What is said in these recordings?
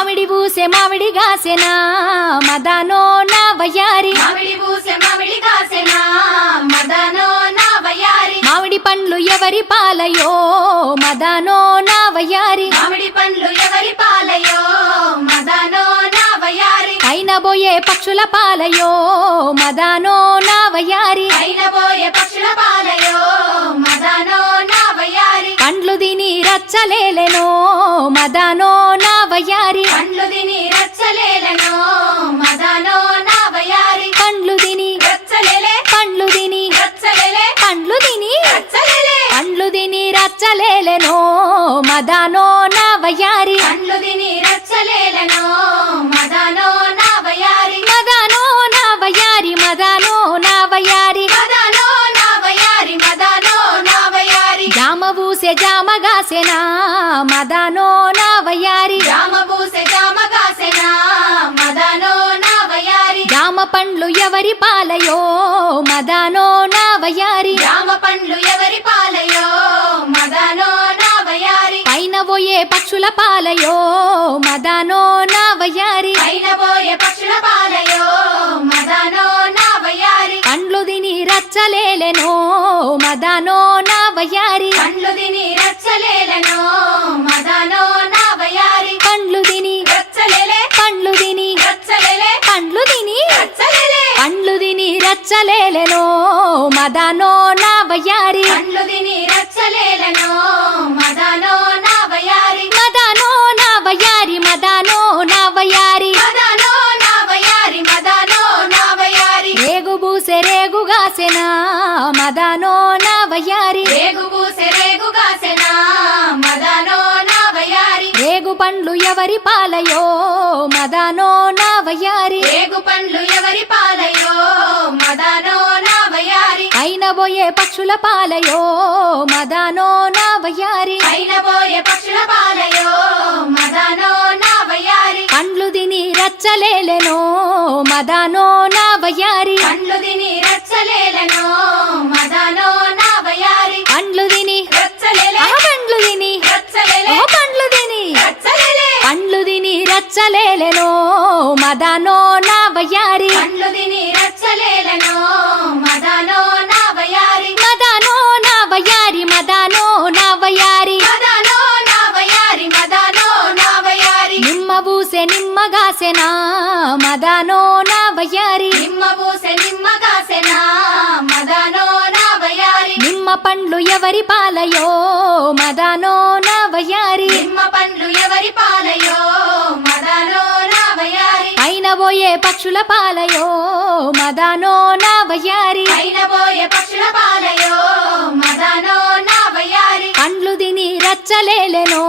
మామిడి పూసే మామిడి గాసెనా? మదానో నా వయ్యారి. మామిడి పూసె మామిడి కాసెనా మదనో నా వయారి మామిడి పండ్లు ఎవరి పాలయో? మదానో నా వయ్యారి. మామిడి పండ్లు ఎవరి పాలయో? మదనో నా వయారి అయిన బోయే పక్షుల పాలయో? మదానో నా వయ్యారి. అయిన పోయే పక్షుల పాలయో? మదనో నా వయారి పండ్లు తిని రచ్చలేలెనో? మదానో రచ్చలేలెనో మదానో నా వయ్యారి. పండ్లు తిని రచ్చలేలను మదనో నా వయారి మదానో నా వయ్యారి మదానో నా వయ్యారి. మదనో నా వయారి మదనో నా వయారి జామ పూసే జామ గాసెనా మదానో నా వయ్యారి. జామ పూసె జామ కాసెనా మదనో నా వయారి జామ పండ్లు ఎవరి పాలయో మదానో నా వయ్యారి. జామ పోయే పక్షుల పాలయో మదానో నా వయ్యారి పైన పోయే పక్షుల పాలయో మదనో నా వయారి పండ్లు తిని రచ్చలేలెనో మదానో నా వయ్యారి పండ్లు తిని రచ్చలేలను మదనో నా వయారి పండ్లు తిని రచ్చలేలే. పండ్లు తిని రచ్చలేలే. పండ్లు తిని రచ్చలేలే. పండ్లు తిని రచ్చలేలెనో మదానో నా వయ్యారి వయ్యారి రేగు పూసె రేగు కాసెనా మదనో నా వయారి రేగు పండ్లు ఎవరి పాలయో మదానో నా వయ్యారి రేగు పండ్లు ఎవరి పాలయో మదనో నా వయారి అయిన పోయే పక్షుల పాలయో మదానో నా వయ్యారి పైన పోయే పక్షుల పాలయో మదనో నా వయారి పండ్లు తిని రచ్చలేలెనో మదానో నా వయ్యారి పండ్లు తిని రచ్చలేలను మదానో నా వయ్యారి పండ్లు తిని రచ్చలేలను. మదనో నా వయారి మదానో నా వయ్యారి మదానో నా వయ్యారి మదనో నా వయారి మదనో నా వయారి నిమ్మ బూసె నిమ్మ గాసెనా మదానో నా వయ్యారి నిమ్మ కాసెనా మదనో నా నిమ్మ పండ్లు ఎవరి పాలయో మదానో నా వయ్యారి నిమ్మ పండ్లు ఎవరి పాలయో పోయే పక్షుల పాలయో మదానో నా వయ్యారి. పోయే పక్షుల పాలయో మదనో నా వయారి పండ్లు తిని రచ్చలేలెనో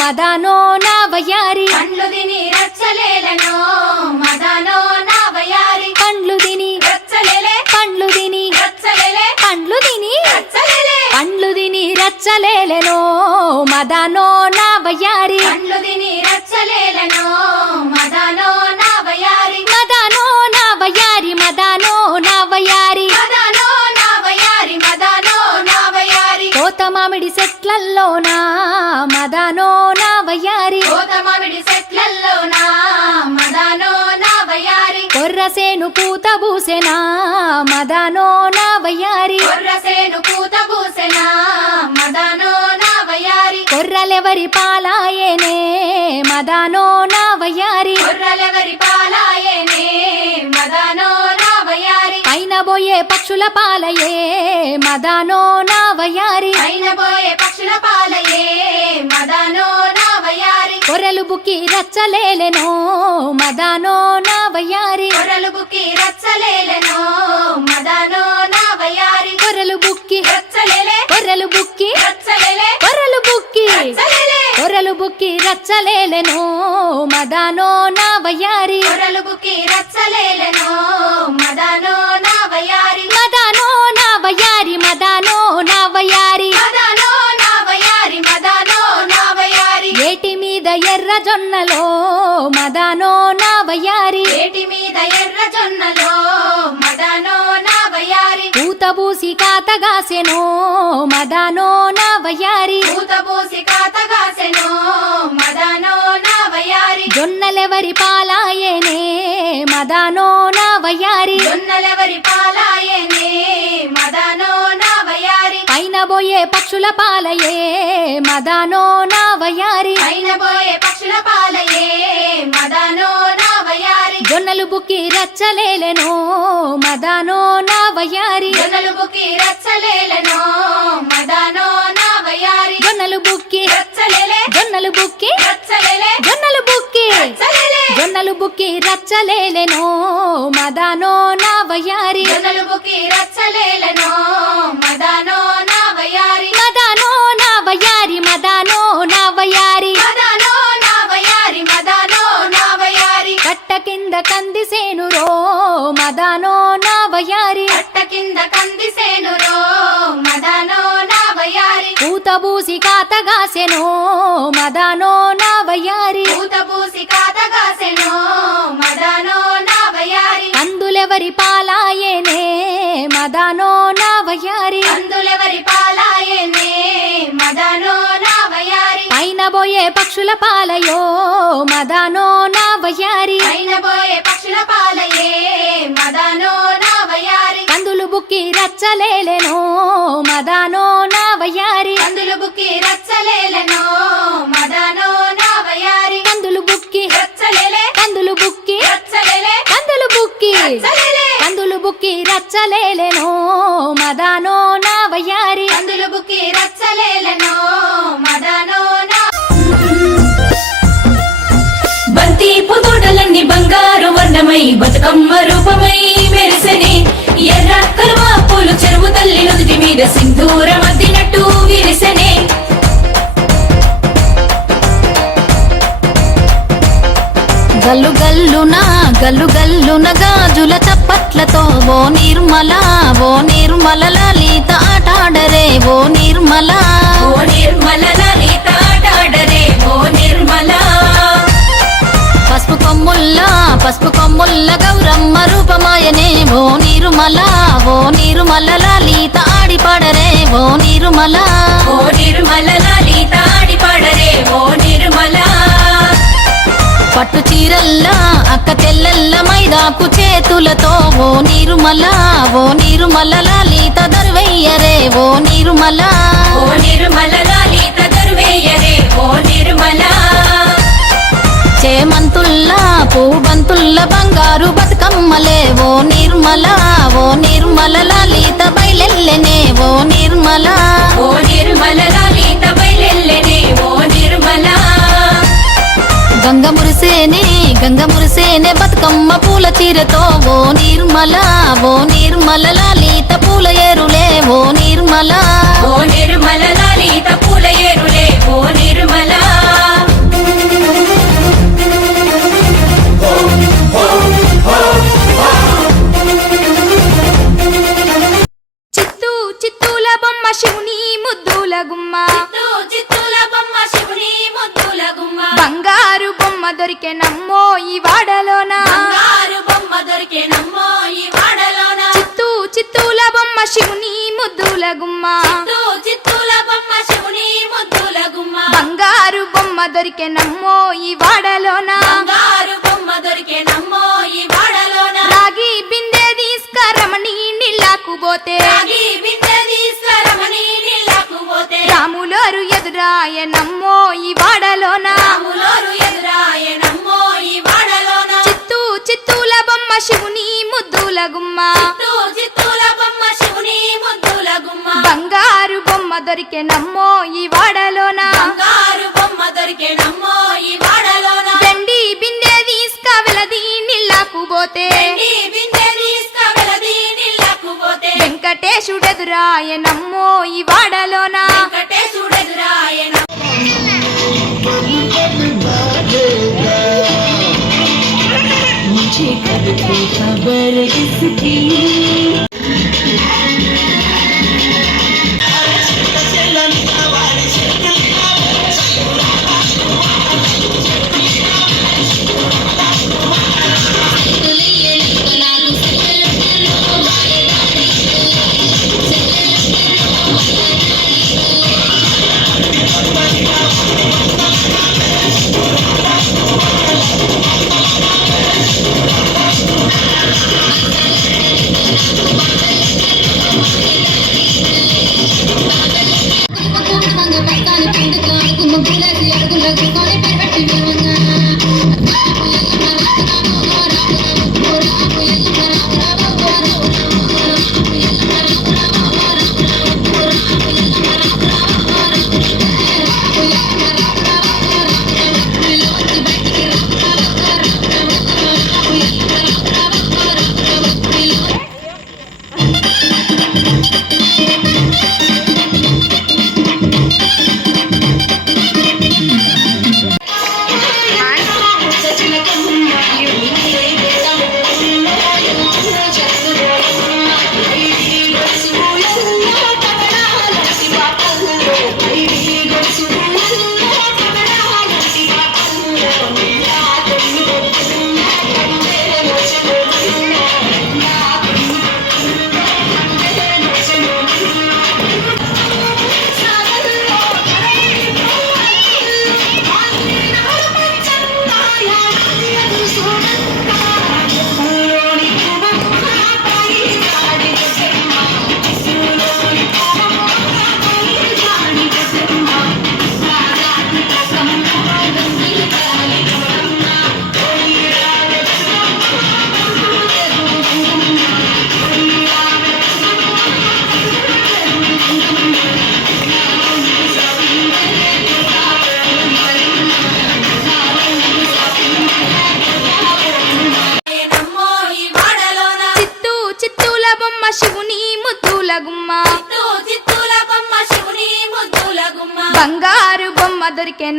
మదానో నా వయ్యారి. పండ్లు తిని రచ్చలేలను మదనో నా వయారి పండ్లు తిని రచ్చలేలే. పండ్లు తిని రచ్చలేలే. పండ్లు తిని రచ్చలేలే. పండ్లు రచ్చలేలెనో మదానో చెట్లల్లోనా మదానో నా వయ్యారి. మామిడి చెట్లల్లో నా మదనో నా కొర్రసేను పూత బూసెనా మదానో నా వయ్యారి. కొర్రసేను పూత పూసెనా మదనో నా వయారి కొర్రలెవరి పాలాయేనే మదానో నా వయ్యారి. కొర్రలెవరి పాలాయనే మదనో నా వయారి పైన పోయే పక్షుల పాలయే మదానో నా పోయే పక్షుల పాలయే మదనో నా వయారి కొర్రలు బుక్కి రచ్చలేలెనో మదానో నా వయ్యారి కొర్రలు బుక్కి రచ్చలేలను మదనో నా వయారి కొర్రలు బుక్కి రచ్చలేలే. కొర్రలు బుక్కి రచ్చలేలే. కొర్రలు బుక్కి రచ్చలేలే. బుక్కి రచ్చలేలెనో మదానో నా వయ్యారి కొర్రలు బుక్కి జొన్నలో మదానో నా వయ్యారి ఏటి మీద ఎర్ర జొన్నలో మదనో నా వయారి పూత బూసి కాతగాసెనో మదానో నా వయ్యారి పూత పూసి కాతగాసెను మదనో నా వయారి జొన్నలెవరి పాలాయనే మదానో నా వయ్యారి జొన్నలెవరి పాలాయనే పక్షుల పాలయే మదానో నా వయ్యారి పైన పోయే పక్షుల పాలయే మదనో నా వయారి జొన్నలు బుక్కి రచ్చలేలెనో మదానో నా వయ్యారి జొన్నలు బుకి రచ్చలేలనో మదనో నా వయారి జొన్నలు బుక్కి రచ్చలేలే. జొన్నలు బుక్కి రచ్చలేలే. జొన్నలు బుక్కి జొన్నలు బుక్కి రచ్చలేలెనో మదానో నా వయ్యారి జొన్నలు బుకి రచ్చలేలనో మదనో వయారి పూత బూసి కాతగాసెనో మదానో నా వయ్యారి పూత పూసి కాతగాసెనో మదనో నా వయారి కందులెవరి పాలాయనే మదానో నా వయ్యారి అందులెవరి పాలాయనే మదనో నా వయారి పైన పోయే పక్షుల పాలయో మదానో నా వయ్యారి పైన పోయే పక్షుల పాలయే మదనో నా వయారి కందులు బుక్కి రచ్చలేలెనో మదానో నా వయ్యారి కందులు బుక్కి రచ్చలేలనో మదనో నా వయారి కందులు బుక్కి. రచ్చలేలే కందులు బుక్కి. రచ్చలేలే కందులు బుక్కి. రచ్చలేలే. కందులు బుక్కి రచ్చలేలెనో మదానో నా వయ్యారి కందులు బుక్కి రచ్చలేలనో మదనో నా బంతి పుతోటలన్నీ బంగారు వర్ణమై బతుకమ్మ రూపమై మెరిసెనే. ఎర్ర పూలు చెరువు తల్లి నుదుటి మీద సింధూరం అద్దినట్టు విరిసెనే. గల్లు గల్లున గల్లు గల్లున గాజుల చప్పట్లతో ఓ నిర్మల ఓ నిర్మల లలిత ఆటాడరే ఓ నిర్మల. ఓ నిర్మల లలిత పసుపు కొమ్ముల్ల పసుపు కొమ్ముల్ల గౌరమ్మ రూపమాయనే. ఓ నిర్మల ఓ నిర్మల లలిత ఆడిపాడరే. ఓ నిర్మల ఓ నిర్మల లలిత ఆడిపాడరే. ఓ నిర్మల. పట్టు చీరల్లా అక్క తెల్లల్ల మైదాకు చేతులతో. ఓ నిర్మల ఓ నిర్మల లలిత దర్వయ్యరే ఓ నిర్మల ఓ నిర్మల లలిత దర్వేయరే. ఓ నిర్మల. చేమంతుల్లా పూబంతుల్ల బంగారు బతుకమ్మలే. ఓ నిర్మల ఓ నిర్మల లలిత బయలెల్లెనే. ఓ నిర్మల. ఓ నిర్మల లలిత బయలెల్లెనే. ఓ నిర్మల. గంగ మురిసేనే గంగ మురిసేనే బతుకమ్మ పూల చీరతో. ఓ నిర్మల ఓ నిర్మల లలిత పూల ఏరులే. ఓ నిర్మల. ఓ నిర్మల లలిత పూల ఏరులే. ఓ నిర్మల. దొరికే నమ్మో ఈ వాడలోన? బంగారు బొమ్మ దొరికే నమ్మో ఈ వాడలోన? రాగి బిందె పోతే. రాగి బిందె తీసుకురమని నీళ్ళకు పోతే. రాములోరు ఎదురాయ నమ్మో ఈ వాడలోన? రాములోరు ఎదురాయ నమ్మో ఈ వాడలోన? చిత్తూ చిత్తూల బొమ్మ శివుని ముద్దుల గుమ్మ. చిత్తూ చిత్తూల బొమ్మ శివుని ముద్దుల గుమ్మ. బంగారు బొమ్మ దొరికే నమ్మో ఈ వాడలోన? పోతే వెండి బిందె తీసుకువెళది నీళ్ళకు పోతే వెంకటేశుడెదురాయ నమ్మో ఈ వాడలోన వెంకటేశుడెదురాయ मुझे कब थी खबर इसकी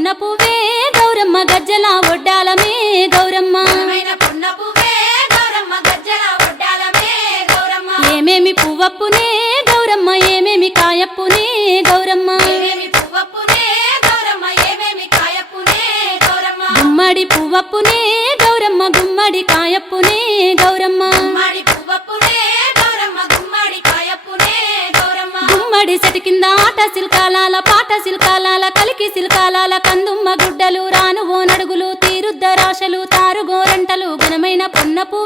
పొన్న గౌరమ్మ గజ్జల ఒడ్డాలమే గౌరమ్మ. ఏమేమి పువ్వప్పునే గౌరమ్మ ఏమేమి కాయప్పునే గౌరమ్మ. గుమ్మడి పువ్వప్పునే సిల్కాలాల కలికి సిల్కాలాల కందుమ్మ గుడ్డలు రానువో నడుగులు తీరుద్ద రాశలు తారుగోరంటలు ఘనమైన పొన్నపు